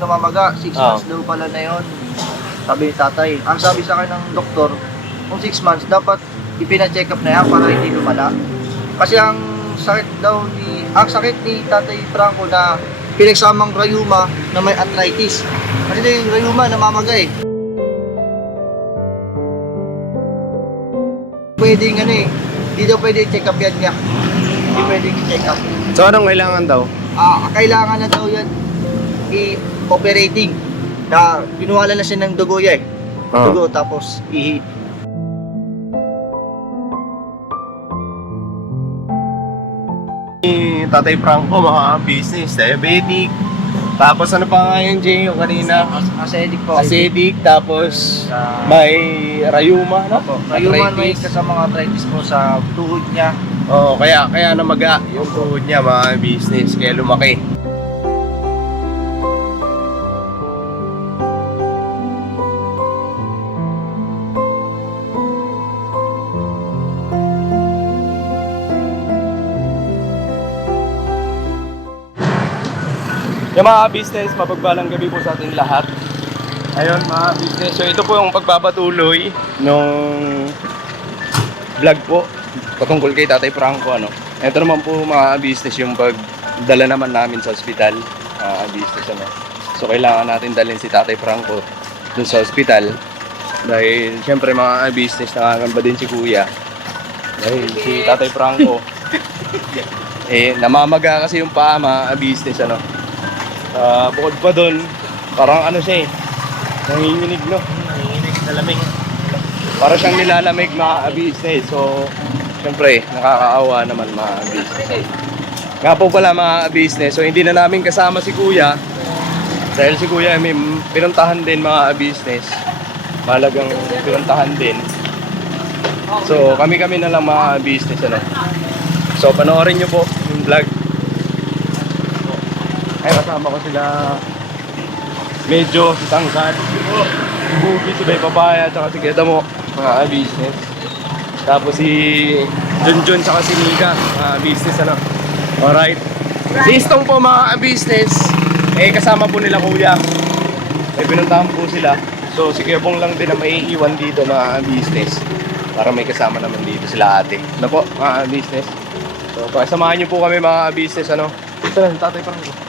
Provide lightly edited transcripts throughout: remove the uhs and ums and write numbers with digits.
namamaga, 6 months daw pala na yun. Sabi ni tatay. Ang sabi sa akin ng doktor, kung 6 months, dapat ipina-check up na yan para hindi lumala. Kasi ang sakit ni Tatay Franco na pinagsamang rayuma na may arthritis. Kasi yung rayuma namamaga eh. Pwedeng hindi daw pwede i-check up yan niya. Hindi pwedeng i-check up. So anong kailangan daw? Kailangan na daw yan i-operating. Na pinuwala na siya ng dugo eh. Dugo tapos ihi. Tatay Franco, mga business, diabetic. Tapos ano pa nga yung Jay, yung kanina? Acidic po. Acidic, tapos may rayuma, no? Rayuma may kasamang arthritis po sa tuhod niya. Oo, kaya namaga yung tuhod niya, mga business, kaya lumaki. Yung mga business, mapagbalang gabi po sa ating lahat. Ayun mga business, so ito po yung pagpapatuloy nung vlog po patungkol kay Tatay Franco, ano. Ito naman po mga business yung pagdala naman namin sa ospital, business, ano. So kailangan natin dalhin si Tatay Franco dun sa ospital dahil syempre mga business, nakakamba din si Kuya dahil si Tatay Franco namamaga kasi yung paa, mga business, ano. Bukod pa doon, parang ano siya nanginginig, no? Nanginginig sa lamig. Para siyang nilalamig, mga business. So, syempre, nakakaawa naman, mga business. Nga po pala, mga business. So, hindi na namin kasama si Kuya. Dahil si Kuya may pinuntahan din, mga business. Malagang pinuntahan din. So, kami-kami na lang, mga business, ano. So, panoorin nyo po yung vlog. Ay, kasama ko sila Medyo, si Tangkad, si Bugi, si Bay Papaya, tsaka si Geta mo, mga business. Tapos si Junjun, tsaka si Mika, mga business, ano. Alright. Si Istong po, mga business, kasama po nila Kuya. Pinuntahan po sila. So, si Kebong lang din na maiiwan dito, mga business. Para may kasama naman dito sila ate. Ano po, mga business. So, pakisamahan nyo po kami, mga business, ano. Ito na, tatay pa rin.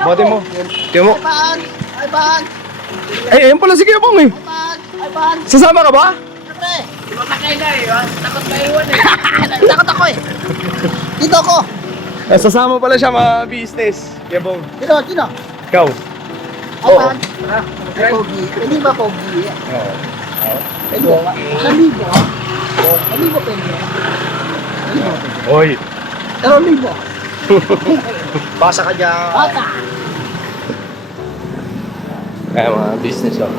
Buhatin mo. Tiyo mo. Ay, Pan! Ay, ayun pala si Kebong eh. Ay, Pan! Sasama ka ba? Siyempre! Di ba sakay na eh? Takot na iwan eh. Takot ako eh. Dito ako. Sasama pala siya, mga business. Kebong. Dito. Ikaw? Ay, Pan! Ay, Pogi. Hindi ba Pogi? Oo. Pwede ba? Nalibo. Nalibo pwede. Nalibo. Oy. Pero libo. Pasa ka dyan. Pasa! Kaya mga business oh.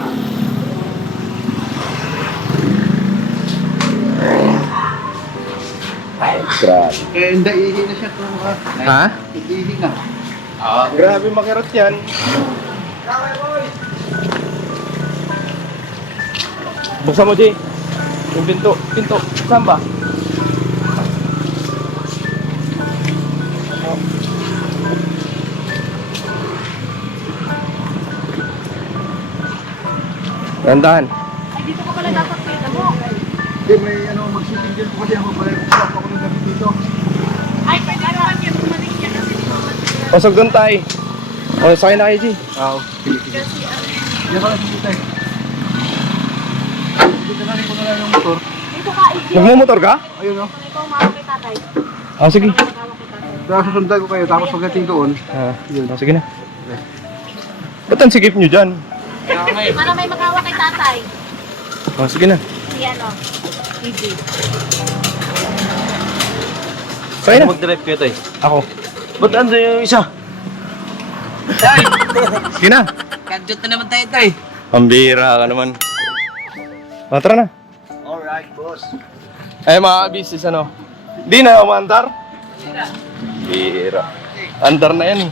Grabe. Kaya hindi ihi na siya ito. Ha? Ihi na. Grabe makirot yan. Buksan mo, Jay. Yung pinto. Saan ba? Gandahan. Ay, dito ka pala dapat kita mo. Hindi, may mag-sitting dyan po kasi ako pala yung ako ng gabi dito. Ay, pwede naman yan. Tumating yan kasi dito. Pasok doon tayo. O, sakay na kayo, G. Oo. Kasi Diyan ka lang sa sitay. Dito na rin ko na lang yung motor. dito ka, Iggy. Nagmumotor ka? Ayun o. Ikaw umawak kay tatay. Sige. Umawak kay tatay. Kaya susundan ko kayo, tapos pagdating doon. Sige na. Ba't ang sigip nyo dyan? Para may magawak kay tatay. Sige na. Si ano, Iggy. Sakay na. Mag-drive kayo tayo. Ako. Ba't ando yung isa? Sige na. Kadjot na naman tayo tayo. Pambira ka naman. Tara na. Alright, boss. Ay, mga business, ano? Di na umandar? Bira. Andar na yan eh.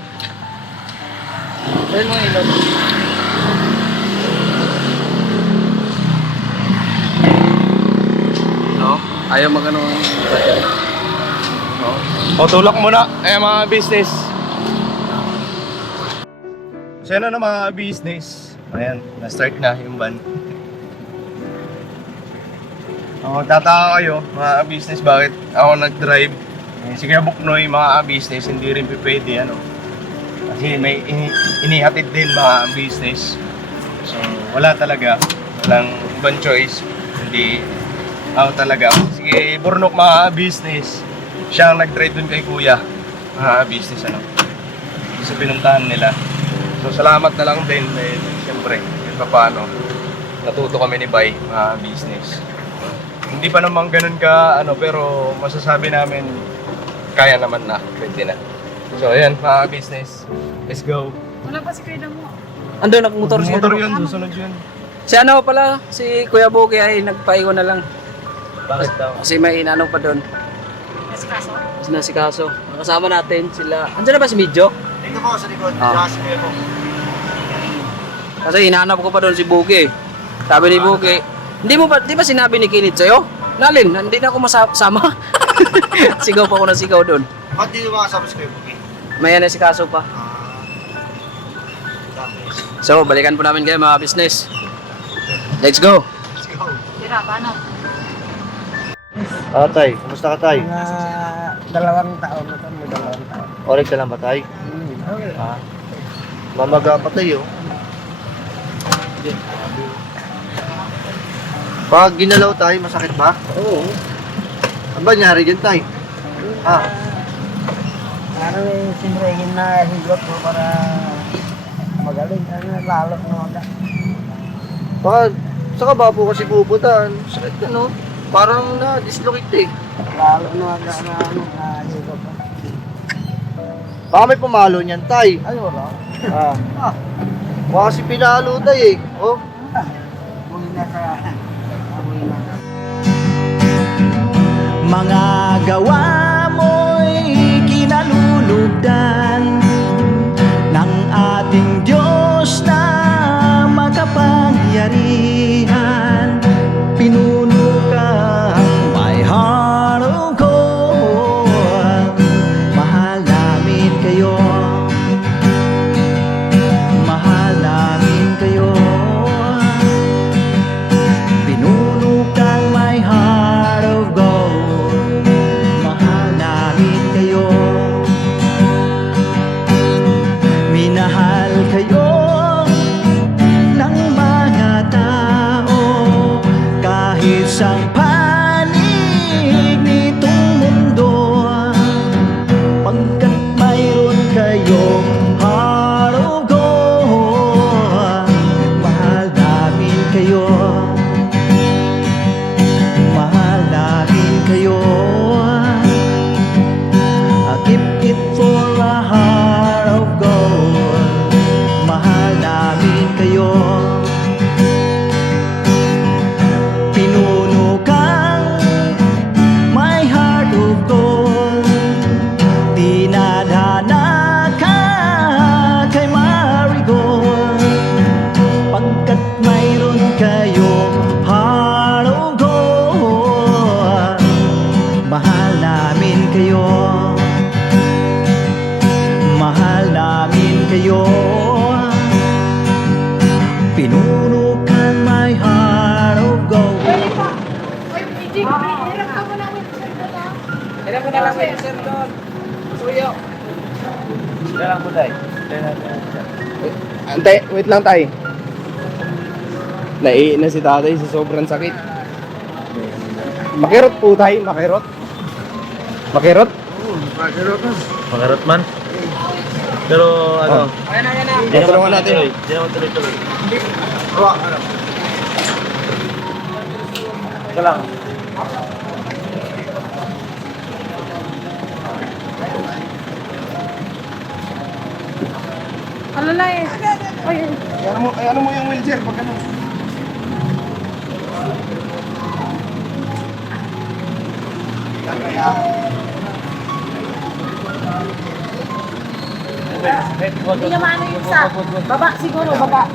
Ayun mo ilog. No? Ayaw mag-ano. O, tulak muna. Ay, mga business. So yan na mga business. Ayan, na-start na yung van. Tataka kayo, mga business, bakit ako nag-drive? Si Kuya Buknoy, mga business, hindi rin pwede, ano. Kasi may inihatid din mga business. So, wala talaga. Walang ibang choice. Hindi ako talaga. Sige, Burnok mga business. Siya ang nag-drive dun kay Kuya. Mga business, ano. Sa pinuntahan nila. So, salamat na lang din. Dahil, siyempre, yun pa paano. Natuto kami ni Bay, mga business. Hindi pa naman ganun ka, ano, pero masasabi namin, kaya naman na. Pwede na. So, ayan, mga business. Let's go. Wala pa si Kuya mo. Ando, nagmotor siya. Motor yun, susunod yun. Si ano pala, si Kuya Bogi ay nagpaiwan na lang. Bakit daw? Kasi may inanong pa doon. Kasi kaso. Sinasikaso. Kasama natin sila. Andiyan na ba si Midjo? Dito po sa likod. Ah. Sa kuya mo. Kasi hinanap ko pa doon si Bogi. Sabi ni Bogi, di ba sinabi ni Kinit sa'yo? Nalin, hindi na ako masama. Sigaw pa ako ng sigaw doon. Ba't di makasama sa kuya mo? May nasikaso pa. So, balikan po namin kayo mga business. Let's go! Let's go. Tira, paano? Tay, kumusta ka tay? Dalawang taon na ito, may 2 taon. Orig ka lang ba tay? Okay. Mamaga pa tayo. Pag ginalaw tayo, masakit ba? Oo. Ano ba nangyari dyan tay? Ano yung simrehin na higop ko para magaling. Ano, lalo na wala. Baka, saka ba po kasi puputan? Sakit ka no? Parang na-dislocate eh. Lalo na wala na ano, na higop ko. Baka may pumalo niyan tay. Ay, wala. Baka kasi pinalo tay eh. Oh. Amoy na sa... Amoy na. Mga gawa mo'y kinalulugdan ng ating Diyos na makapangyarihan. Pinuno ka my heart of gold. Mahal namin kayo. Mahal namin kayo. Pinuno kang my heart of gold. Mahal namin kayo. Minahal kayo ng mga tao kahit sa panig nitong mundo, pagkat mayroon kayong heart of gold. Mahal namin kayo. Mahal namin kayo. I keep it for a heart of gold. Mahal namin kayo. Pinuno kang my heart of gold. Dinadhana ka kay Marigold, pagkat mayroon kayong heart of gold. Mahal namin kayo. Mahal namin kayo. Pinuno kang my heart of gold. Uy, Ijig, hirap ka mo namin. Kailan ko na lang kayo, sir, doon. Suyo. Sila lang po tay. Ante, wait lang tay. Naiiyak na si tatay sa sobrang sakit. Makirot po tay, makirot. Makirot? Mangarot man. Pero ano, Ayan na. Tutulungan natin. Hindi naman tuloy-tuloy. Ito lang. Alala eh. Ay, Ano mo yung wheelchair pag ano? hindi naman ano yung sa baba siguro, baba.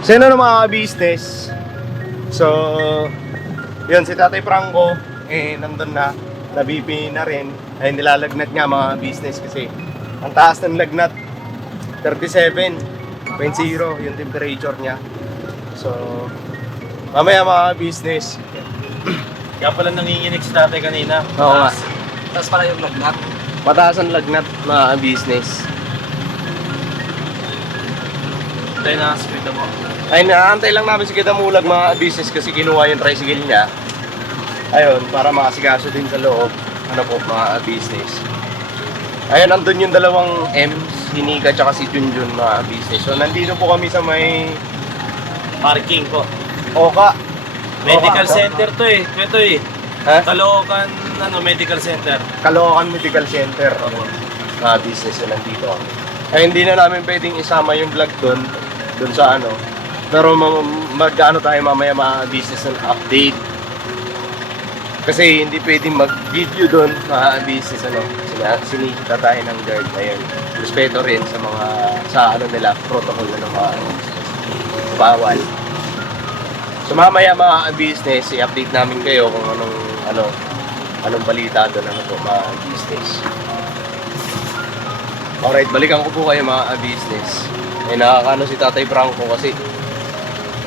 So yun na mga business. So, yun si Tatay Franco, nandun na, BP na rin. Ay nilalagnat nga mga business kasi ang taas ng lagnat, 37.0 yung temperature niya. So, mamaya mga business. Kaya pala nanginginig si tatay kanina. Oo nga. Tapos pala yung lagnat. Mataas ang lagnat mga business. Tayo na hospital mo. Ay, naantay lang namin si Kidamulag mga business kasi kinuha yung tricycle niya. Ayun, para makasikaso din sa loob. Ano po, mga business. Ayun, andun yung dalawang M, si Nika tsaka si Junjun mga business. So, nandito po kami sa may Parking po. Oka. Medical Oka, center to eh. Ito eh. Ha? Caloocan, medical center. Caloocan Medical Center. Mga business na nandito kami. Ay, hindi na namin pwedeng isama yung vlog doon sa ano. Pero mag-ano tayo mamaya mga business ng update. Kasi hindi pwedeng mag-video doon mga business ano. Sinikita tayo ng guard. Ayun. Respeto rin sa mga ano nila, protocol na ng mga bawal. So mamaya mga business, i-update namin kayo kung anong balita doon ano po mga business. Alright, balikan ko po kayo mga business. Ay nakakano si Tatay Franco kasi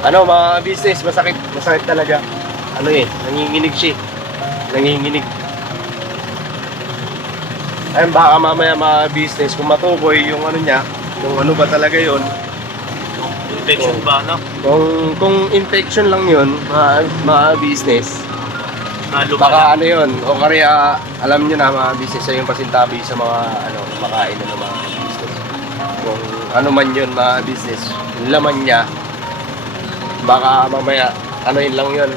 mga business, masakit talaga. Nanginginig siya. Nanginginig. Ayun, baka mamaya mga business, kung matukoy yung ano niya, kung ano ba talaga yon. Infection ba, no? Kung infection lang yun, mga business, Lumala. baka ano yun, o kaya alam nyo na mga business ay yung pasintabi sa mga makain na mga business. Kung ano man yun mga business, yung laman niya, baka mamaya yun lang yun,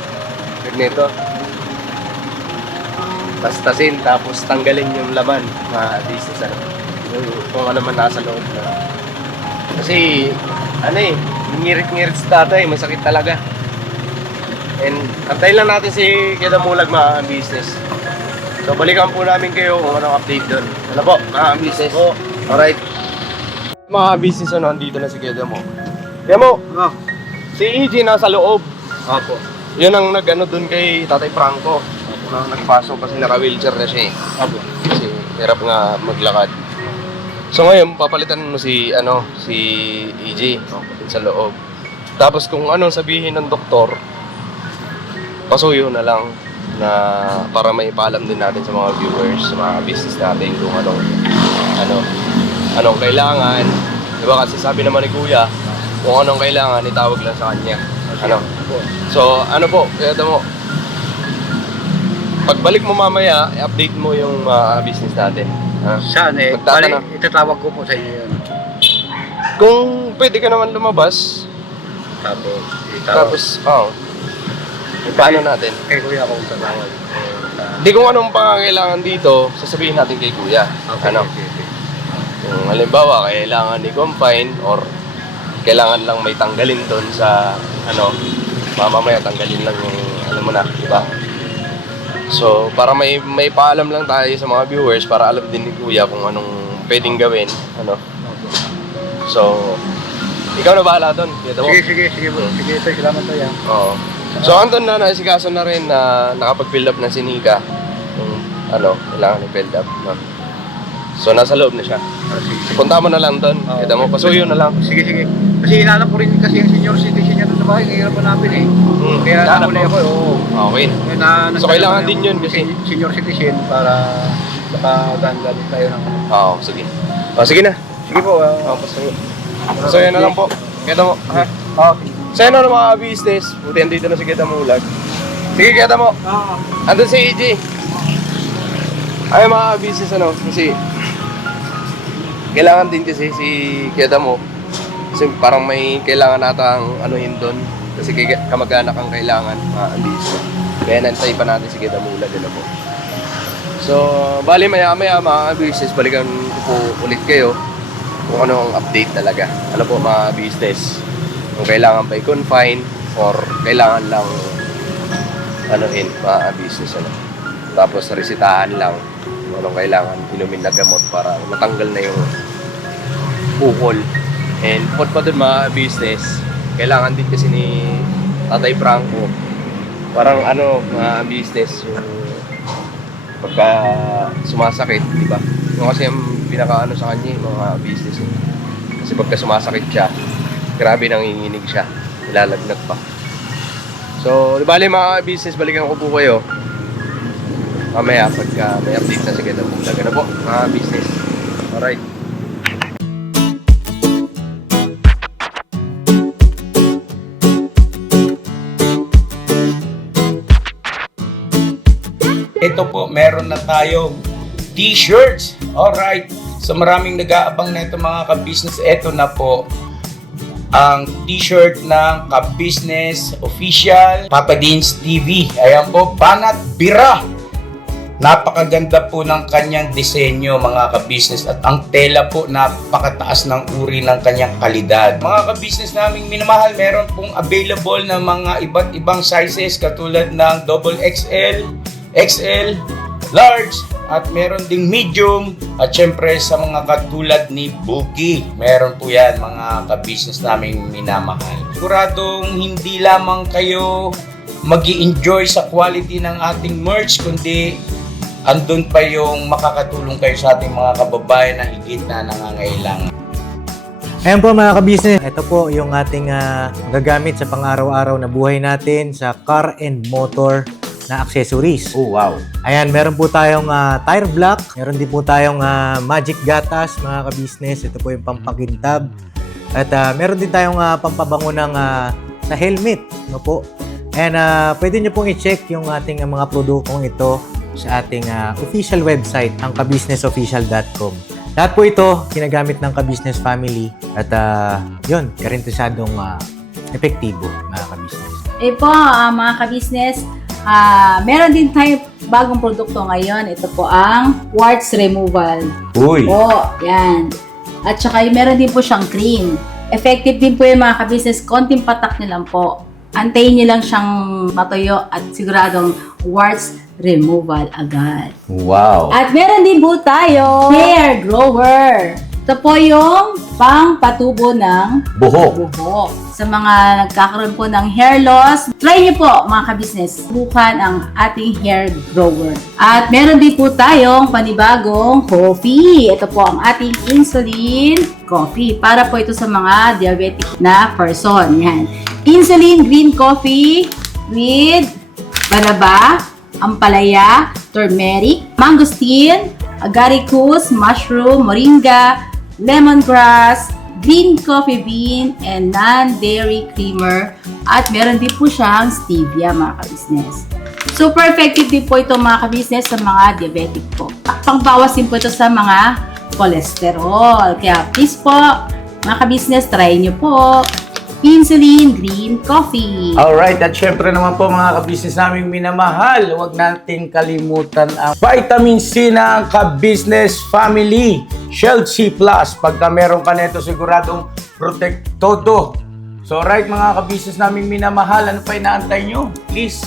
nito. Tastasin tapos tanggalin yung laman mga business kung ano man nasa loob na. Kasi ngirit-ngirit sa tatay, masakit talaga. And antayin lang natin si Kidamulag mga business. So balikan po namin kayo kung anong update doon. Ano po mga business? Alright. Mga business andito na si Kidamo. Kidamo, si EJ nasa loob. Opo. Yun ang nag-ano doon kay Tatay Franco. Nagpasok kasi naka-wheelchair na siya eh. Opo. Kasi hirap nga maglakad. So ngayon, papalitan mo si EJ sa loob. Tapos kung anong sabihin ng doktor, pasuyo na lang na para may paalam din natin sa mga viewers, sa mga business natin kung anong kailangan. Diba kasi sabi naman ni Kuya, kung anong kailangan, itawag lang sa kanya. So po, kaya mo, pagbalik mo mamaya, i-update mo yung business natin. Saan eh? Magtatanong. Itatawag ko po sa inyo yun. Kung pwede ka naman lumabas, tapos, paano natin? Kay Kuya akong tatawag. Di kung anong pangangailangan dito, sasabihin natin kay Kuya. Kung halimbawa, kailangan i-confine or kailangan lang may tanggalin doon sa, mamamaya tanggalin lang yung, di ba? So, para may paalam lang tayo sa mga viewers para alam din ni Kuya kung anong pwedeng gawin, So, ikaw na bahala doon. Sige po. Sige, salamat tayo. Oo. So, andun na, nasikaso na rin na nakapag-build up na si Nika. Kung kailangan i-build up. No? So, nasa loob na siya. Punta mo na lang doon. Kita mo, pasuyo na lang. Sige. Kasi hinanap ko rin kasi yung senior citizen niya doon sa bahay. Ngayon pa namin eh. Kaya Hanap nakuli mo. ako. Okay. So, kailangan din yun kasi... Senior citizen para makagaan tayo ng Oo, sige. Sige na. Sige po. Pasuyo. So, yan na lang po. Kita mo. Okay. So, yan na mga business. Buti andito na si Kidamulag. Sige, kita mo. Andun si EJ. Ay, mga business kasi kailangan din kasi si Kidamo. Kasi parang may kailangan natang anuhin doon. Kasi kamag-anak ang kailangan. Andito. Kaya nantay pa natin si Kidamulag. Po. So, bali maya-maya mga business, balikan ko po ulit kayo kung ano ang update talaga. Ano po mga business? Kung kailangan pa i-confine or kailangan lang mga business Tapos resitahan lang kung anong kailangan inumin na gamot para matanggal na yung bukol. And put pa dun mga business, kailangan din kasi ni Tatay Franco. Parang ano, mga business yung pagka sumasakit, di ba? Yung kasi yung pinaka-ano sa kanya, yung mga business. Kasi pagka sumasakit siya, grabe nanginginig siya. Ilalagnat pa. So, di bali mga business, balikan ko po kayo. Mamaya, pagka may update na sige na po. Ano po, mga business. Alright. Ito po, meron na tayong t-shirts. Alright. So maraming nag-aabang na ito mga ka-business. Ito na po ang t-shirt ng ka-business official Papa Dean's TV. Ayan po, Banat Bira. Napakaganda po ng kanyang disenyo mga ka-business at ang tela po napakataas ng uri ng kanyang kalidad. Mga ka-business naming minamahal, meron pong available na mga iba't ibang sizes katulad ng XXL, XL, large, at meron ding medium, at syempre sa mga katulad ni Bookie, meron po yan mga ka-business naming minamahal. Siguradong hindi lamang kayo mag-i-enjoy sa quality ng ating merch, kundi andun pa yung makakatulong kayo sa ating mga kababayan na higit na nangangailangan. Ayan po mga ka-business, ito po yung ating gagamit sa pang-araw-araw na buhay natin sa car and motor na accessories. Oh wow! Ayan, meron po tayong tire block, meron din po tayong magic gatas mga ka-business, ito po yung pampakintab. At meron din tayong pampabango ng sa helmet, no po. And pwede nyo pong i-check yung ating mga produktong ito sa ating official website, ang kabusinessofficial.com. Lahat po ito ginagamit ng ka-business family at yun, karintisadong epektibo mga ka-business. Po, mga ka-business, meron din tayo bagong produkto ngayon. Ito po ang warts removal. Uy! Po, yan. At saka meron din po siyang cream. Effective din po yung mga ka-business. Konting patak nyo lang po. Antayin nyo lang siyang matuyo at siguradong warts removal agad. Wow! At meron din po tayo hair grower. Ito po yung pang-patubo ng Buhok! buhok. Sa mga nagkakaroon po ng hair loss, try niyo po mga ka-business, subukan ang ating hair grower. At meron din po tayong panibagong coffee. Ito po ang ating insulin coffee. Para po ito sa mga diabetic na person. Yan. Insulin green coffee with banaba, ampalaya, turmeric, mangosteen, agaricus, mushroom, moringa, lemongrass, green coffee bean, and non-dairy creamer. At meron din po siyang stevia mga ka-business. Super effective din po ito mga ka-business sa mga diabetic po. Pangbawas din po ito sa mga cholesterol. Kaya please po, mga ka-business, try nyo po. Insulin Green Coffee. Alright, at syempre naman po mga ka-business naming minamahal, huwag nating kalimutan ang vitamin C ng ka-business family, Shield C+. Pagka meron ka nito, siguradong protect todo. So alright mga ka-business naming minamahal, ano pa inaantay nyo? Please,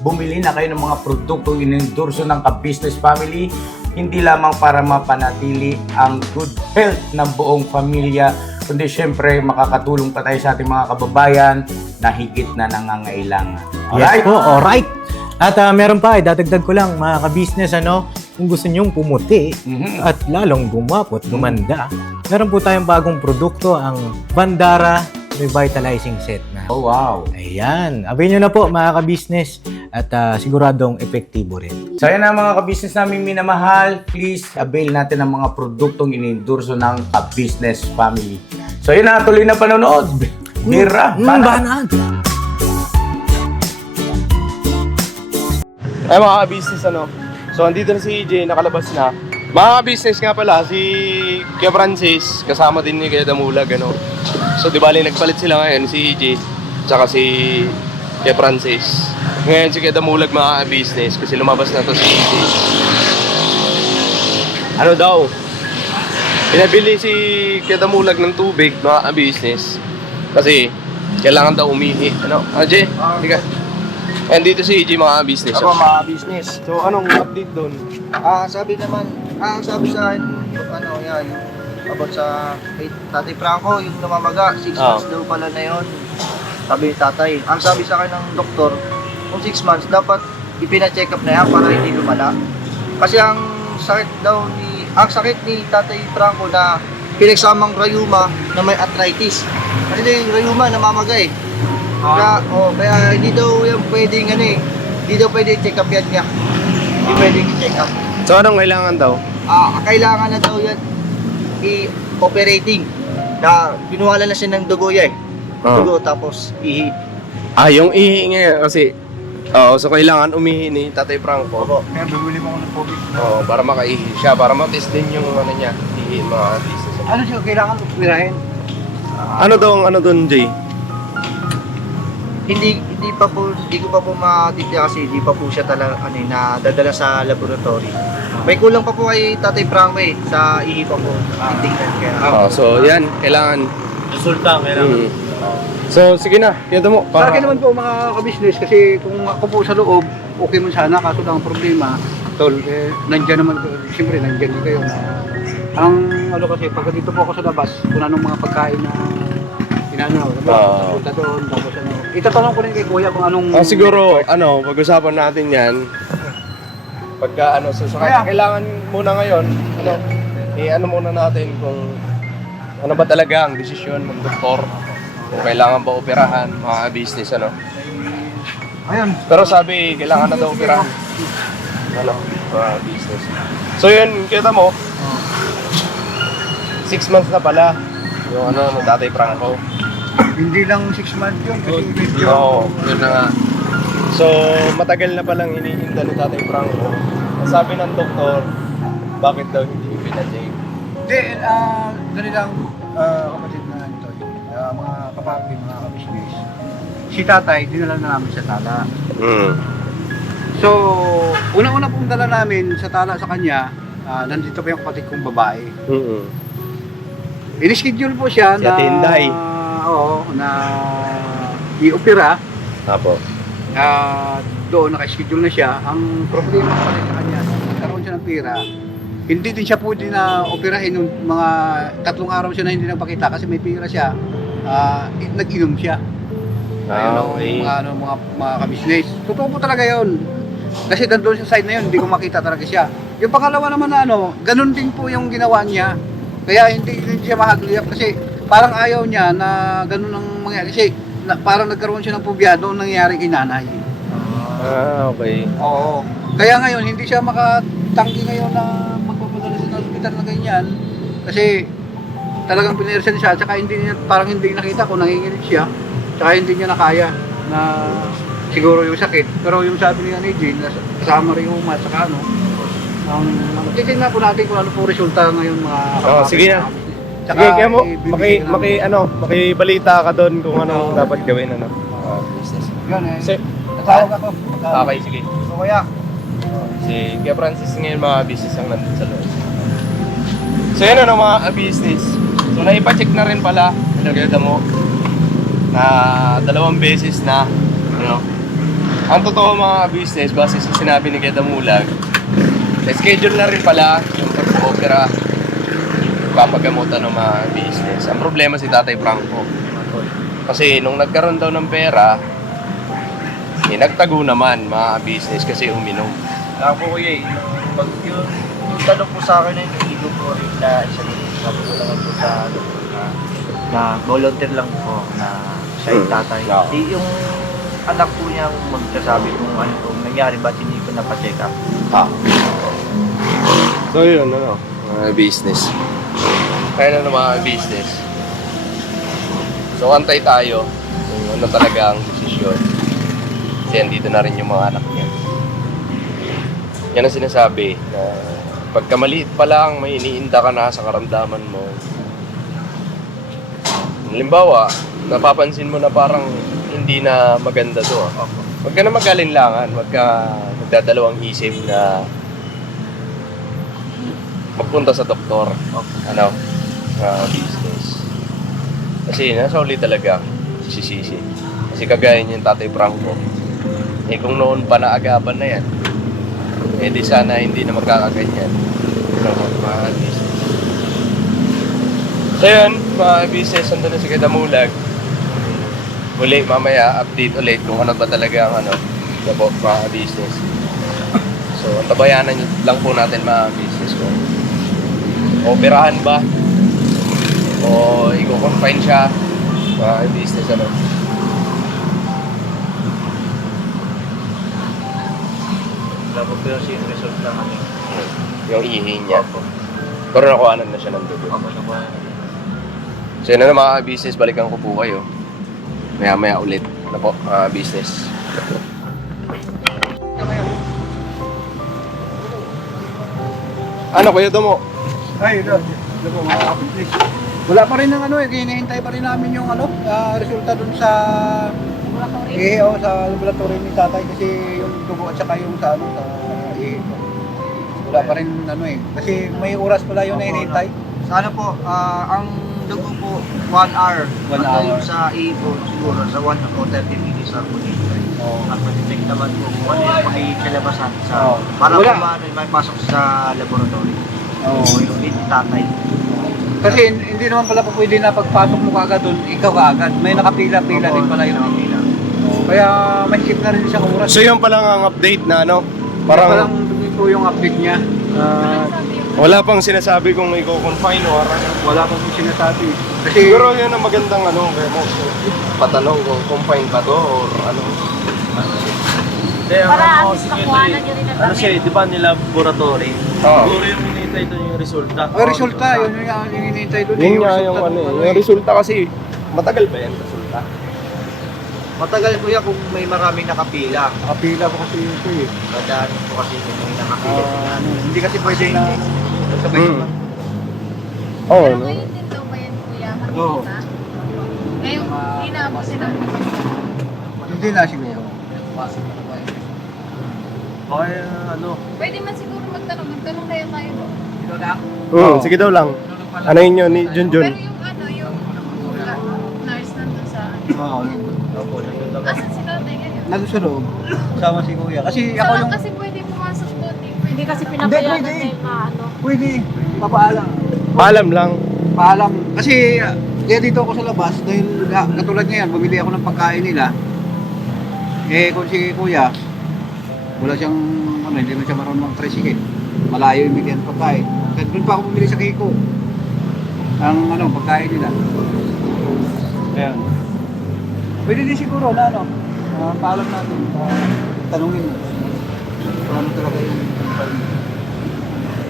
bumili na kayo ng mga produktong inendorso ng ka-business family, hindi lamang para mapanatili ang good health ng buong pamilya, kundi syempre makakatulong pa tayo sa ating mga kababayan na higit na nangangailangan. Yes po, alright. At meron pa, dadagdag ko lang mga ka-business, kung gusto nyong pumuti at lalong gumwapo at gumanda, meron po tayong bagong produkto, ang Bandara Revitalizing Set na. Oh wow! Ayan, avail nyo na po mga ka-business at siguradong epektibo rin. So yan na mga ka-business namin minamahal, please avail natin ang mga produktong inendorso ng ka-business family. So yun na, tuloy na panonood. Bira, Banat! Ay mga ka-business so andito na si EJ, nakalabas na. Mga ka-business nga pala, si Kuya Francis, kasama din ni Kuya Damulag So di bali nagpalit sila ngayon, si EJ, tsaka si Kuya Francis. Ngayon si Kuya Damulag mga ka-business, kasi lumabas na to si EJ. Ano daw? Pinabili si Kuya Damulag ng tubig mga ka-business. Kasi kailangan daw umihi. Jay? Hindi ka. And dito si EJ mga business. Ako mga business. So anong update doon? Sabi sa akin, yan, about sa kay Tatay Franco, yung namamaga, 6 months daw pala na yun. Sabi ni tatay. Ang sabi sa akin ng doktor, kung 6 months, dapat ipina-check up na yan para hindi lumala. Kasi ang sakit ni Tatay Franco na pinagsamang rayuma na may arthritis. Kasi yung rayuma namamaga eh. Kaya hindi daw yan pwedeng hindi daw pwedeng check up yan niya. Hindi pwedeng i-check up. So anong kailangan daw? Kailangan na daw yan i-operating. Na pinuhala na siya ng dugo eh. Dugo tapos ihi. Yung ihi ngayon kasi so kailangan umihi ni Tatay Franco. Opo. Kaya bumili mo ako ng tubig. Para makaihi siya, para matest din yung ano niya, ihi mga business. Ano siya, kailangan upirahin? Ano daw ang ano doon, Jay? Hindi ko pa po matitiya kasi hindi pa po siya talaga nadadala sa laboratory. May kulang pa po kay Tatay Franco sa ihi pa po. Tingnan kaya. So yan, kailangan Resulta ang kailangan. So sige na, kaya mo. Sa akin naman po mga ka-business, kasi kung ako po sa loob, okay man sana, kaso lang ang problema, tol, nandyan naman, siyempre nandyan din kayo na, ang kasi, pagka dito po ako sa labas, kung anong mga pagkain na punta doon, tapos itatanong ko rin kay Kuya kung anong... siguro, pag-usapan natin yan, pagka kailangan muna ngayon, muna natin kung ano ba talaga ang desisyon ng doktor, kung kailangan ba operahan, mga business, Ayun. Pero sabi, kailangan na daw operahan. Mga business. So yun, kita mo, 6 months na pala yung ng Tatay Franco. Hindi lang 6 months yun, kasi Yun na nga. So, matagal na palang inihinda ni Tatay Franco. Ang sabi ng doktor, bakit daw hindi pina-check? Hindi, dali lang, kapatid na ito, mga kapatid, mga ka-business. Si tatay, dinala na namin sa tala. So, unang-una pong dala namin sa tala sa kanya, nandito pa yung kapatid kong babae. In-schedule po siya Si Ate Inday. Na i-opera. Apo. Doon naka-schedule na siya. Ang problema pa rin sa kanya, nagkaroon siya ng pera. Hindi din siya pwede na operahin ng mga 3 araw siya na hindi nagpakita kasi may pera siya. Nag-inom siya. Okay. Mga ka-business. Totoo po talaga yun. Kasi doon sa side na yun, hindi ko makita talaga siya. Yung pangalawa naman na ganun din po yung ginawa niya. Kaya hindi siya mahagliap kasi parang ayaw niya na ganun ang mangyari. Kasi parang nagkaroon siya ng phobia doon nangyari kay nanay. Okay. Oo. Kaya ngayon, hindi siya makatanggi ngayon na magpapadala sa hospital na ganyan. Kasi talagang pinirsan siya, tsaka parang hindi nakita kung nanginginig siya. Tsaka hindi niya nakaya na siguro yung sakit. Pero yung sabi niya ni Jane, kasama rin yung at saka titignan po natin kung ano po resulta ngayon mga kapatid. Sige na. Tsaka, Sige, kaya mo, makibalita ka doon kung ano dapat gawin, business. Yun Sir, tatawag ako. Okay, sige. So kaya, Si Kuya Francis ngayon mga business ang nandun sa loob. So yun mga business. So naipacheck na rin pala, nagkita mo, na 2 beses na, ang totoo mga business, base sa sinabi ni Kuya Mulag, schedule na rin pala yung pag-opera, papagamutan ng mga business. Ang problema si Tatay Franco. Kasi nung nagkaroon daw ng pera, nagtago naman mga business kasi uminom. Ako kuya yung tanong po sa akin hindi ko po rin na isa din. Sabi ko naman po sa doktor na volunteer lang po na siya yung tatay. Yung anak po niya magsasabi kung ano po nangyari, ba't hindi ko napacheck up. So yun, mga business. Kaya na mga business. So antay tayo kung ano talaga ang desisyon. Kasi andito na rin yung mga anak niya. Yan ang sinasabi na pagka maliit pa lang, may iniinda ka na sa karamdaman mo. Halimbawa, napapansin mo na parang hindi na maganda to. Huwag ka na mag-alinlangan, huwag ka magdadalawang isip na magpunta sa doktor. Business. Kasi nasa uli talaga, sisisi. Kasi kagaya niya yung Tatay Franco. Kung noon pa naagapan na yan, di sana hindi na magkakaganyan. Mga business. So yun, mga business, nandun na si Kadamulag. Uli, mamaya update ulit kung ano ba talaga ang ano, na po, mga business. So, tabayanan nyo lang po natin mga business ko. Operahan ba? O i-confine siya? Mga business, ano? Labo pero yung result ng ano. Yung ihi niya. Pero nakuhanan na siya ng dugo. Nakuha. So yun na mga business, balikan ko po kayo. Maya-maya ulit na po, mga business. Ano kuya Tomo? Ay, ito po mga kapitlis. Wala pa rin ng ano hinihintay pa rin namin yung resulta dun sa sa laboratory ni tatay kasi yung dugo at saka yung sa wala pa rin kasi may oras pala yun na hinihintay. Sa ano po, ang dugo po 1 hour. 1 hour. Sa ipo siguro sa 1 o 30 minutes ako dito. At mag-detect naman po kung ano yung magiging kalabasan sa para Wala. po may pasok sa laboratory. Oo. Yung lead ni tatay. Kasi hindi naman pala po pwede na pagpasok mo kaagad doon, ikaw kaagad. May nakapila-pila din pala yun. Kaya may chip na rin siyang oras. So yun pa lang ang update na ano? Parang Parang po yung update niya. wala pang sinasabi kung i-confine o ano. Wala pang sinasabi. Kasi Siguro yun ang magandang ano kaya mo. Patanong kung confine ba to or ano. Para at least makuha na nyo rin ang ano siya, di ba nilaboratory? Oo. Siguro yung hinihintay doon yung resulta. resulta, yun yung hinihintay doon. Yun nga yung ano, yung resulta kasi matagal ba yan resulta? Matagal kuya kung may maraming nakapila. Nakapila po kasi ito eh. Madaan po kasi kung may nakapila. Hindi kasi pwede na sabay Hmm. Oo, no? Ngayon din daw ba yan, kuya? Oo. Makikita? Ngayon, hindi na ako sinabi. Hindi na siguro. Okay, ano, Pwede man siguro magtanong kaya tayo doon. Sige daw lang. Ano yun yun ni Junjun? Pero yung ano, yung nurse nandun sa Oo. asan si tatay ngayon? Nandun sa loob. Sama si kuya. Kasi ako yung... Kasi pwede pumasok doon eh. Hindi kasi Hindi, pinapayagan pwede. na yung ano. Pwede. Papaalam. Paalam lang. Paalam. Kasi kaya dito ako sa labas dahil katulad ngayon, bumili ako ng pagkain nila. Eh kung si kuya, wala siyang, hindi na siya marunong mag-tricycle. Malayo yung bigyan ng pagkain. Kaya doon pa ako bumili sa Kiko. Ang pagkain nila. Ayan. Pwede din siguro na paalam natin. Tanungin mo. Kung ano talaga yung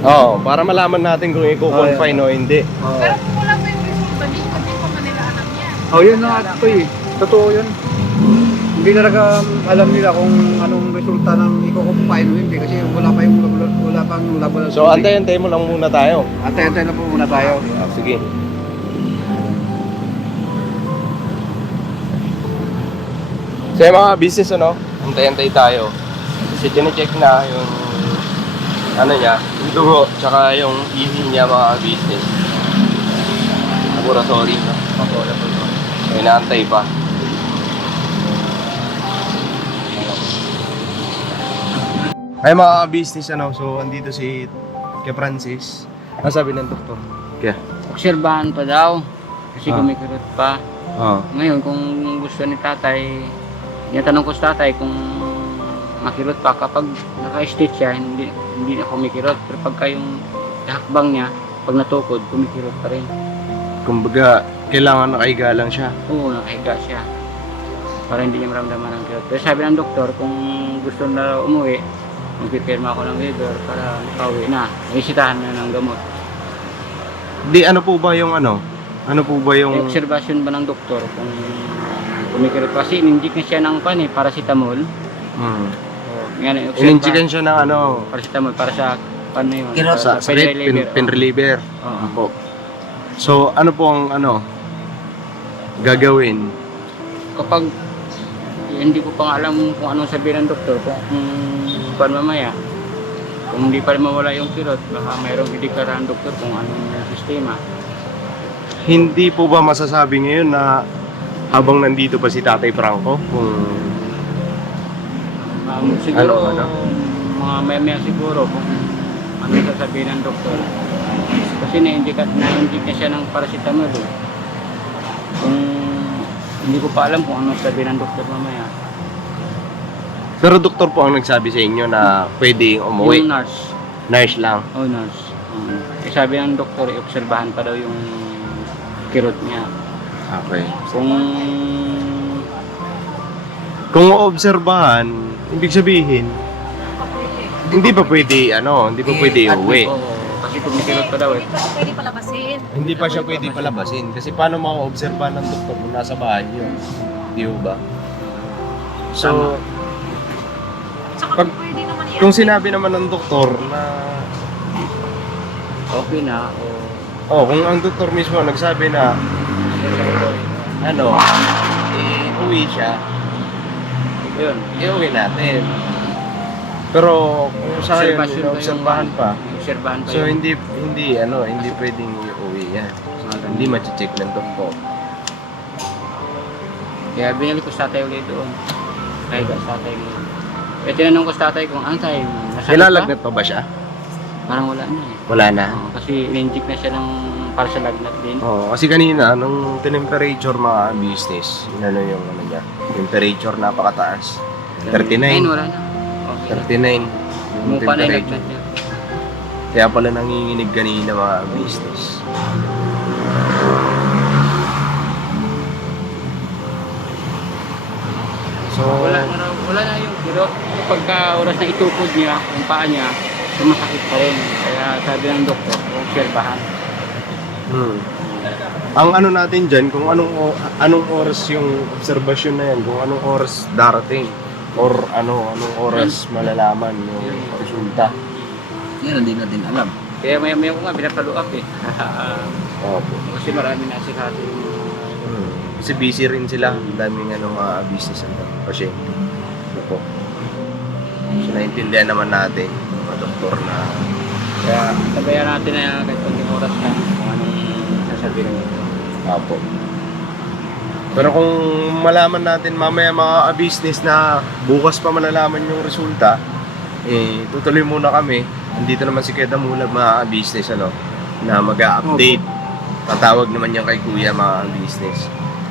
Oo, para malaman natin kung i-confine o hindi. Pero kung wala pa yung resulta, hindi pa manila alam niya. Oh, yun na ito eh. Totoo yun. Hindi talaga alam nila kung anong resulta ng iko-confine o hindi kasi wala pang laboratory. So antay-antay mo lang muna tayo. Antay-antay na po muna tayo. Sige. So yung mga business antay-antay tayo. Kasi chine-check na yung yung dugo, tsaka yung ihi niya mga business. Laboratory, no? So inaantay pa. Ay mga business so andito si Kuya Francis. Ano sabi ng doktor? Kaya? Obserbahan pa daw. Kasi Ah. kumikirot pa. Oo. Ngayon, kung gusto ni tatay, tinatanong ko sa tatay kung makirot pa. Kapag naka-stitch siya, hindi na kumikirot. Pero pagka yung hakbang niya, pag natukod, kumikirot pa rin. Kumbaga, kailangan nakahiga lang siya. Oo, nakahiga siya. Para hindi niya maramdaman ng kirot. Pero sabi ng doktor, kung gusto na umuwi, magpipirma ako ng waiver para makauwi na. Isitahan na ng gamot. Di, ano po ba yung Ano po ba May yung... observation ba ng doktor kung kumikirot pa? Kasi in-inject na siya ng paracetamol. In-injikan siya ng Paracetamol para sa yun? sa sakit, pain reliever. Oo. Po. So, ano po ang gagawin? Kapag hindi ko pa alam kung anong sabihin ng doktor, kung mamaya, kung hindi pa rin mawala yung kirot, baka mayroong idikara ang doktor kung anong sistema. Hindi po ba masasabi ngayon na habang nandito pa si Tatay Franco, kung Siguro, Ano? mga maya siguro kung ano sasabihin ng doktor. Kasi na-inject na siya ng paracetamol eh. Kung hindi ko pa alam kung ano sabi ng doktor mamaya. Pero doktor po ang nagsabi sa inyo na pwede umuwi. Yung nurse. Nurse lang. Oh, nurse. Sabi ng doktor, i-obserbahan pa daw yung kirot niya. Okay. Kung maobserbahan, ibig sabihin, hindi pa pwede, hindi pa pwede uwi. Kasi kung may kirot pa daw eh. Pwede palabasin. Hindi pa siya pwede palabasin. Kasi paano ma-obserbahan ng doktor kung nasa bahay niyo? Di ba? So, Saka Pag- pwede naman yan. kung sinabi naman ng doktor na Okay na. kung ang doktor mismo nagsabi na uwi siya, Yun. uwi natin. Pero kung sa akin, Observation pa obserbahan pa. Obserbahan pa So yung- hindi pwedeng iuwi yan. Hindi ma-check ng doktor. Kaya binalik ko sa tatay ulit doon. Kaya sa tatay mo. Eh tinanong ko sa tatay kung ano tayo. Nilalagnat pa ba siya? Parang wala na eh. Wala na. Kasi in-inject na siya ng para sa lagnat din. Kasi kanina, nung temperature mga business, yung niya, temperature napakataas. 39. Ayun, wala na. Okay. 39. Yung Mukha na yung temperature. lagnat niya. Kaya pala nanginginig kanina mga business. So, Wala na yung kirot. Pagka oras na itukod niya, yung paa niya, sumasakit pa rin. Kaya sabi ng doktor, obserbahan. ang ano natin dyan, kung anong oras yung observation na yan, kung anong oras darating, or anong oras malalaman yung resulta. Yan, hindi natin alam. Kaya maya-maya ko nga, pinapalo up eh. Opo. Kasi marami na si Kati yung Kasi busy rin sila, ang daming mga business ang pasyente. Ano po. So naintindihan naman natin, mga doktor na kaya sabayan natin na kahit konting oras na kung anong sasabi ng doktor. Apo. Pero kung malaman natin mamaya mga business na bukas pa malalaman yung resulta, tutuloy muna kami. Andito naman si Kuya Damulag mga business na mag-update. Tatawag naman yan kay Kuya mga business.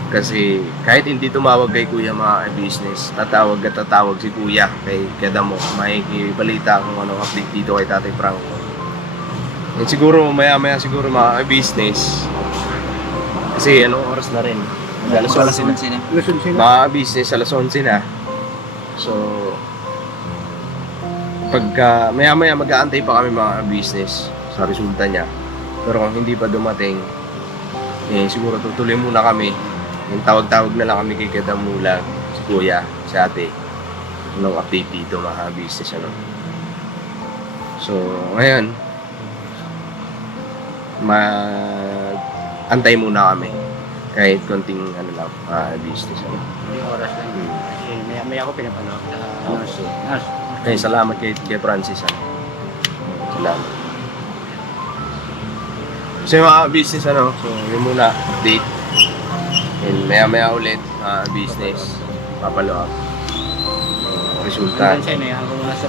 Kasi kahit hindi tumawag kay Kuya mga business, tatawag si Kuya kay Kuya Damo. Makikibalita kung anong update dito kay Tatay Franco. And siguro maya-maya siguro mga business. Kasi anong oras na rin? Alas 11 na. Mga business, alas 11 na. So, pagka maya-maya mag-aantay pa kami mga business sa resulta niya. Pero kung hindi pa dumating, siguro tutuloy muna kami. Yung tawag-tawag na lang kami kay Kuya Damulag, si Kuya, si Ate. Anong update dito mga business, So, ngayon, antay muna kami. Kahit konting business. Yung oras lang. Kasi maya-maya ko pinapalo up na nurse. Okay, salamat kay Francis. Salamat. So yung mga business so yun muna, update. And maya-maya ulit, business, papalo up. Resulta. Hanggang siya na hanggang nasa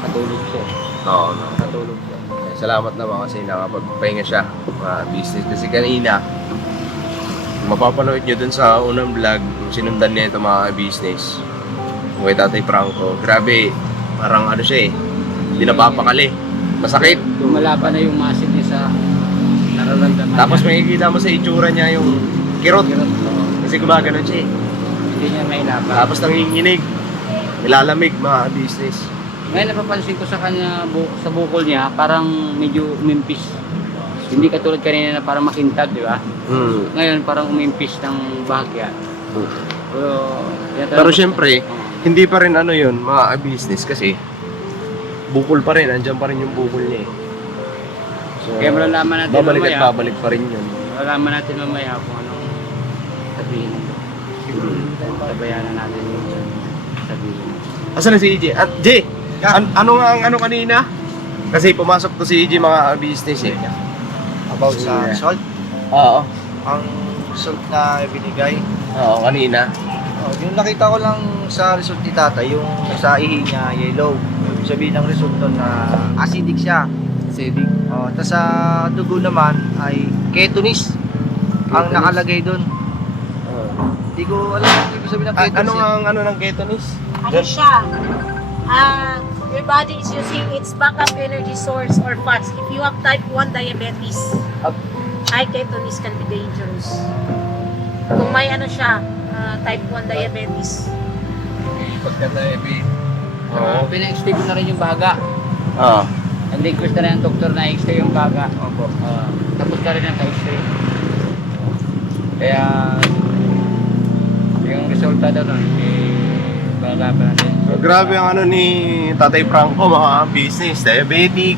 katulog siya. Oo, no. Katulog siya. Salamat naman kasi nakapagpahinga siya, business. Kasi kanina, mapapanood nyo dun sa unang vlog, sinundan niya ito mga business. Kay Tatay Franco. Grabe, parang siya hindi napapakali. Masakit. Lumala pa na yung muscle niya sa nararamdaman. Tapos makikita mo sa itsura niya yung kirot. Kasi gumagano siya Hindi niya mailaban. Tapos nanginginig. Nilalamig mga business. Ngayon napapansin ko sa kanya, sa bukol niya, parang medyo umimpis. Hindi katulad kanina na parang makintag, di ba? Ngayon parang umimpis ng bahagya. Pero syempre, hindi pa rin yun, mga business kasi bukol pa rin, andyan pa rin yung bukol niya So, kaya malalaman natin babalik mamaya. at babalik pa rin yun. Malalaman natin mamaya kung anong sabihin. Sabayanan natin yung sabihin. Asan na si EJ? At J, ano nga ang kanina? Kasi pumasok to si EJ mga business About sa result, Oo. ang result na binigay. Oo, kanina. Yung nakita ko lang sa result ni Tata, yung sa ihi niya yellow. Ibig sabihin ng result doon na acidic siya. Acidic. Tapos sa dugo naman ay ketonis ang nakalagay doon. Hindi ko alam kung ibig sabihin ng ketonis. Ano ang ano ng ketonis? Ano siya? Your body is using its backup energy source or fats. If you have type 1 diabetes, high ketonis can be dangerous. Kung may ano siya, type 1 diabetes. Pagka-diabetes. Pina-extray ko na rin yung baga. Ah. Hindi gusto na yung doktor na extray yung baga. Opo. Tapos ka rin ang ka-extray. Kaya yung resulta daw nun, baga pa natin. So, grabe ang ano ni Tatay Franco, mga business, diabetic.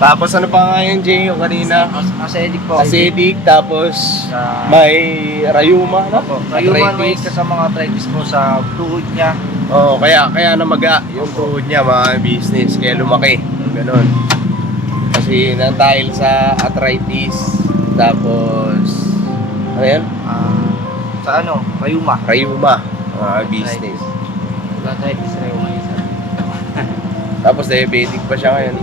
Tapos ano pa nga yung Jay, yung kanina? Acidic po. Acidic, tapos may rayuma, no? Rayuma, may Arthritis. kasama arthritis po sa tuhod niya. Oo, kaya namaga yung tuhod niya, mga business, kaya lumaki. Ganon. Kasi dahil sa arthritis, tapos ano yan? Sa ano? Rayuma. Rayuma, mga business. Arthritis rin yung isa. Tapos diabetic pa siya ngayon.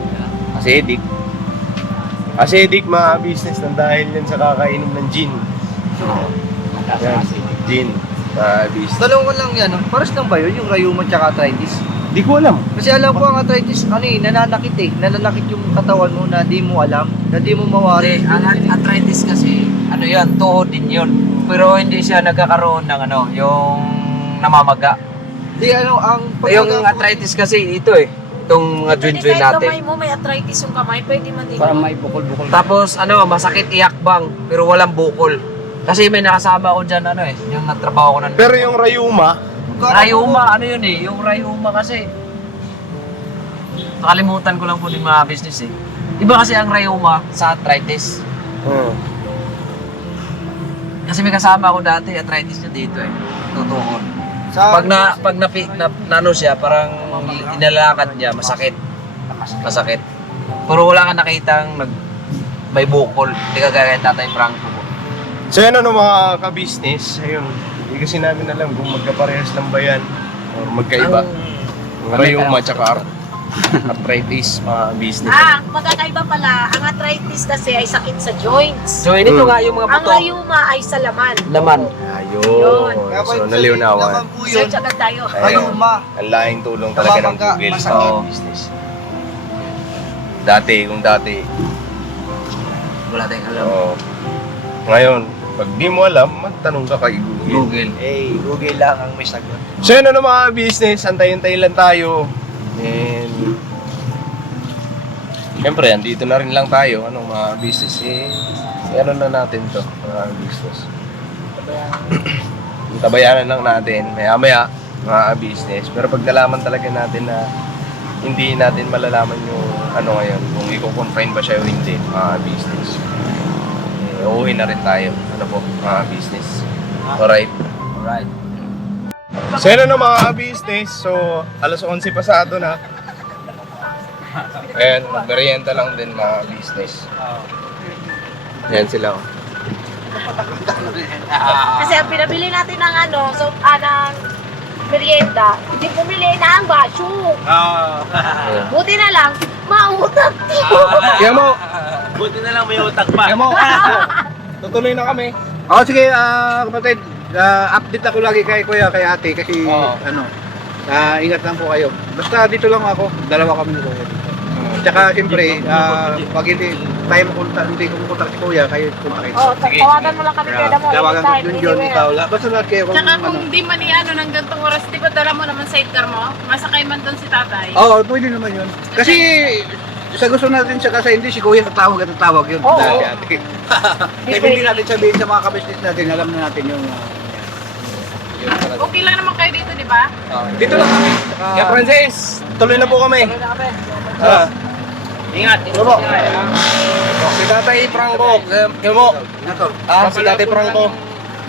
Acidic mga business nang dahil yan sa kakainom ng gin. Yan, gin. Mga business. Talong ko lang yan, pares lang ba yun, yung rayuma tsaka arthritis? Di ko alam. Kasi alam ko ang arthritis, nananakit nananakit yung katawan mo na di mo alam, na di mo mawari. Ang arthritis kasi, ano yan, tuhod din yun. Pero hindi siya nagkakaroon ng ano, yung namamaga. Di ang Yung arthritis kasi ito itong mga joint-joint natin. Kahit kamay mo may arthritis yung kamay, pwede man din. Parang may bukol-bukol. Tapos ano, masakit iakbang, pero walang bukol. Kasi may nakasama ko dyan, yung natrabaho ko na. Pero yung rayuma, Rayuma, yung rayuma kasi. Nakalimutan ko lang po yung mga business Iba kasi ang rayuma sa arthritis. Kasi may kasama ako dati, arthritis niya dito tutuhod. Pag ano siya, parang inalakad niya, masakit. Pero wala kang nakitang may bukol. Hindi ka gaya Tatay Franco po. so yan mga ka-business, ayun. Hindi kasi namin alam kung magkaparehas lang ba yan or magkaiba. Rayuma tsaka arthritis, mga business. Magkakaiba pala. Ang arthritis kasi ay sakit sa joints. So ito nga yung mga Ang buto. rayuma ay sa laman. Laman. Ayun. So naliwnawan. Search agad tayo. Rayuma. Ang laking tulong talaga ng Namamaga, Google masakit. sa business. Kung dati. Wala tayong alam. Oo. Ngayon, pag di mo alam, magtanong ka kay Google. Google lang ang may sagot. So yun mga business, antayin-tayin lang tayo. And siyempre, andito na rin lang tayo, mga business. Ano na natin to, mga business. Tabayanan lang natin, maya-maya, mga business. Pero pag nalaman talaga natin na hindi natin malalaman yung ngayon, kung i-confine ba siya o hindi, mga business. Uuwi na rin tayo, mga business. Alright. So yun mga business, so alas 11 pasado na. Ayan, merienda lang din mga business. Ayan sila. Kasi ang pinabili natin ng ng merienda, hindi pumili na ang basyo. Buti na lang, mautang. Kaya mo, Buti na lang may utak pa. kaya mo. Tutuloy na kami. Sige, kapatid. Update ako lagi kay kuya, kay ate kasi ingat lang po kayo. Basta dito lang ako, dalawa kami nito. Tsaka siyempre, pag hindi tayo hindi ko mapunta si kuya, kayo punta kayo. Tawagan mo lang kami kaya mo. Tawagan ko yun, ikaw. Basta lahat kayo kung Tsaka kung di man ng gantong oras, di ba dala mo naman sidecar mo? Masakay man doon si tatay. Oo, pwede naman yun. Kasi sa gusto natin siya kasi hindi si kuya tatawag at tatawag yun. Oo. Dahil si ate. Kaya hindi natin sabihin sa mga kabisnes natin, alam na natin yung Okay lang naman kayo dito, di ba? dito lang kami. Kaya Francis, tuloy na po kami. Ingat. Si Tatay Franco, kaya mo. Si Tatay Franco.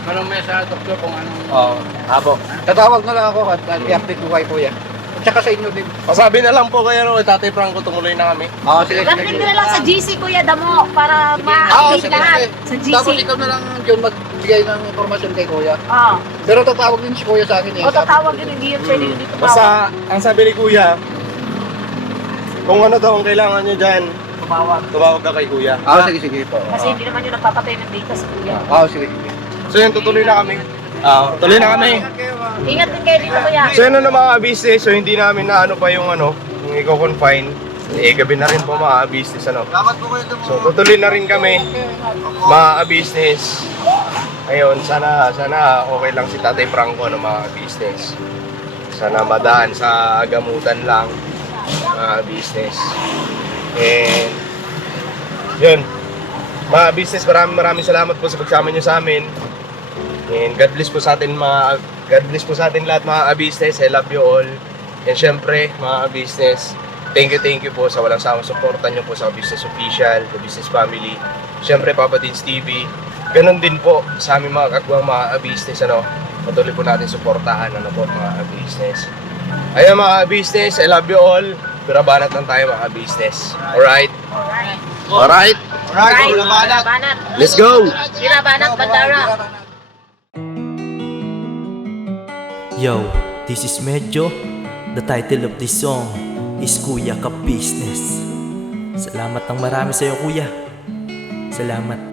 Anong may sa doktor kung anong... Abo. Tatawag na lang ako at i-update ko kay kuya. At saka sa inyo din. Pasabi na lang po kayo, Tatay Franco, tumuloy na kami. Sige. Lapit mo na lang sa GC Kuya Damo para ma-update lahat sa GC. Tapos ikaw na lang yun magbigay ng informasyon kay kuya. Oo. Pero tatawag din si kuya sa akin O tatawag yun, hindi yun pwede dito. Basta, ang sabi ni Kuya, kung ano daw ang kailangan nyo dyan, tumawag ka kay kuya. Sige po. Kasi hindi naman yung nagpapatay ng data sa kuya. Sige. So yun, tutuloy na kami. Tuloy na kami. Ingat din kayo dito kuya. So yun na mga business, so hindi namin na ano pa yung yung i-confine. Gabi na rin po mga business Dapat po kayo So tutuloy na rin kami mga business. Ayun, sana okay lang si Tatay Franco ng mga business. Sana madaan sa gamutan lang mga business. And yun, mga business, maraming salamat po sa pagsama nyo sa amin. And God bless po sa atin lahat mga business. I love you all. And syempre mga business, thank you po sa walang sawang suporta nyo po sa Business Official, the Business Family. Syempre Papa Dins TV. Ganon din po sa aming mga kagwang mga business, patuloy po natin suportahan po mga business. Ayun mga business, I love you all. Birabanat lang tayo mga business. Alright? Alright? Birabanat. Let's go! Birabanat, Bandara. Yo, this is Medyo. The title of this song is Kuya Ka Business. Salamat ng marami sa'yo, Kuya. Salamat.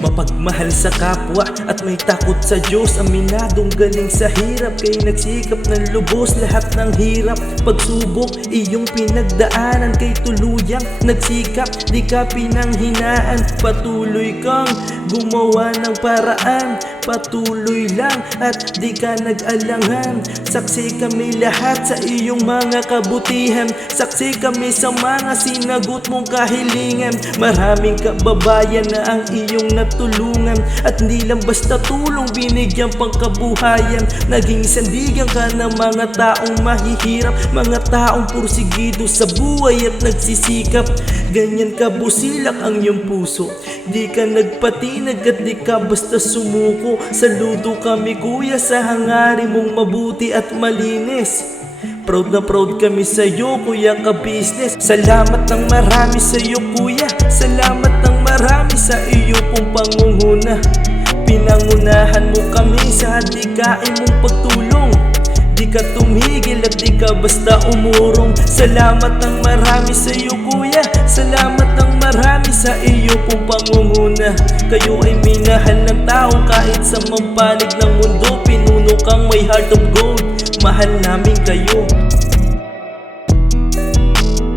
Mapagmahal sa kapwa at may takot sa Diyos. Aminadong galing sa hirap, kay nagsikap ng lubos. Lahat ng hirap, pagsubok, iyong pinagdaanan. Kay tuluyang nagsikap, di ka pinanghinaan. Patuloy kang gumawa ng paraan. Patuloy lang at di ka nag-alangan. Saksi kami lahat sa iyong mga kabutihan. Saksi kami sa mga sinagot mong kahilingan. Maraming kababayan na ang iyong natulungan. At hindi lang basta tulong, binigyan pang kabuhayan. Naging sandigan ka ng mga taong mahihirap. Mga taong pursigido sa buhay at nagsisikap. Ganyan ka busilak ang iyong puso. Di ka nagpatinag at di ka basta sumuko. Saludo kami kuya sa hangarin mong mabuti at malinis. Proud na proud kami sa iyo, Kuya Ka Business. Salamat ng marami sa iyo, Kuya. Salamat ng marami sa iyo pong pangunguna. Pinangunahan mo kami sa hadikain mong pagtulong. Di ka tumigil at di ka basta umurong. Salamat ng marami sa iyo, Kuya. Salamat ng marami sa iyo pong pangunguna. Kayo ay minahal ng tao kahit sa mampanig ng mundo. Pinuno kang may heart of gold. Mahal namin kayo.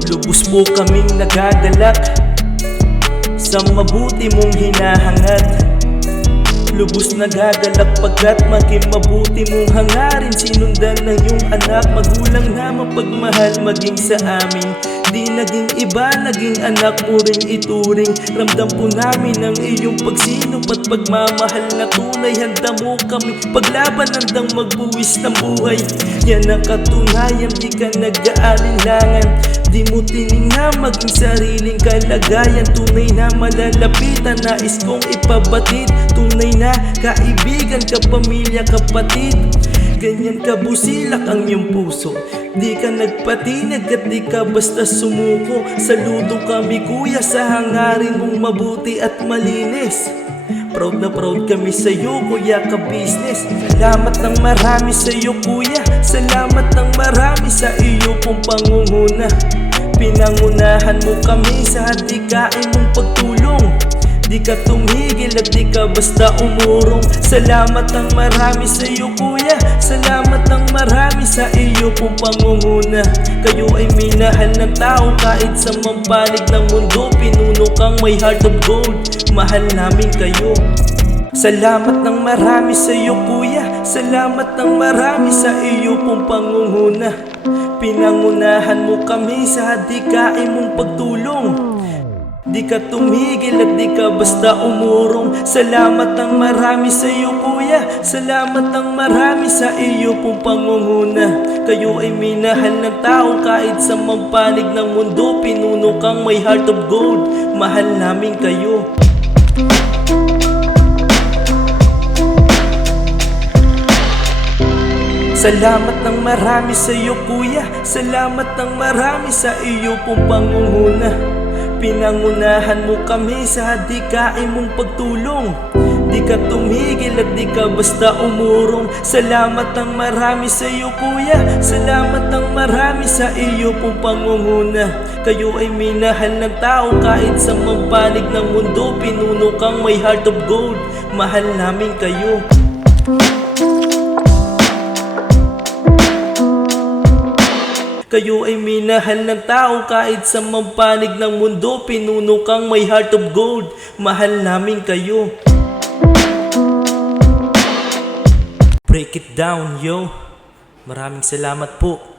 Lubos po kaming nagagalak sa mabuti mong hinahangad. Lubos nagagalak pagkat maging mabuti mong hangarin. Sinundan ng iyong anak, magulang na mapagmahal maging sa amin. Di naging iba, naging anak mo rin ituring. Ramdam po namin ang iyong pagsinop at pagmamahal na tunay. Handa mo kami paglaban, handang magbuwis ng buhay. Yan ang katunayan, di ka nag-aalinlangan. Di mo tiningnan maging sariling kalagayan. Tunay na malalapitan, nais kong ipabatid. Tunay na kaibigan, kapamilya, kapatid. Ganyan ka busilak ang iyong puso. Di ka nagpatinag at di ka basta sumuko. Saludo kami kuya sa hangarin mong mabuti at malinis. Proud na proud kami sa iyo, Kuya Ka Business. Salamat ng marami sa iyo, Kuya. Salamat ng marami sa iyo pong pangunguna. Pinangunahan mo kami sa hadikain mong pagtulong. Di ka tumigil at di ka basta umurong. Salamat ng marami sa iyo, Kuya. Salamat ng marami sa iyo pong pangunguna. Kayo ay minahal ng tao kahit sa mampanig ng mundo. Pinuno kang may heart of gold. Mahal namin kayo. Salamat ng marami sa iyo, Kuya. Salamat ng marami sa iyo pong pangunguna. Pinangunahan mo kami sa hadikain mong pagtulong. Di ka tumigil at di ka basta umurong. Salamat ng marami sa iyo, Kuya. Salamat ng marami sa iyo pong pangunguna. Kayo ay minahal ng tao kahit sa mampanig ng mundo. Pinuno kang may heart of gold. Mahal namin kayo. Salamat ng marami sa iyo, Kuya. Salamat ng marami sa iyo pong pangunguna. Pinangunahan mo kami sa hadikain mong pagtulong. Di ka tumigil at di ka basta umurong. Salamat ng marami sa iyo kuya, salamat ng marami sa iyo pong pangunguna. Kayo ay minahal ng tao kahit sa mampanig ng mundo. Pinuno kang may heart of gold, mahal namin kayo. Kayo ay minahal ng tao kahit sa mampanig ng mundo. Pinuno kang may heart of gold, mahal namin kayo. Break it down, yo. Maraming salamat po.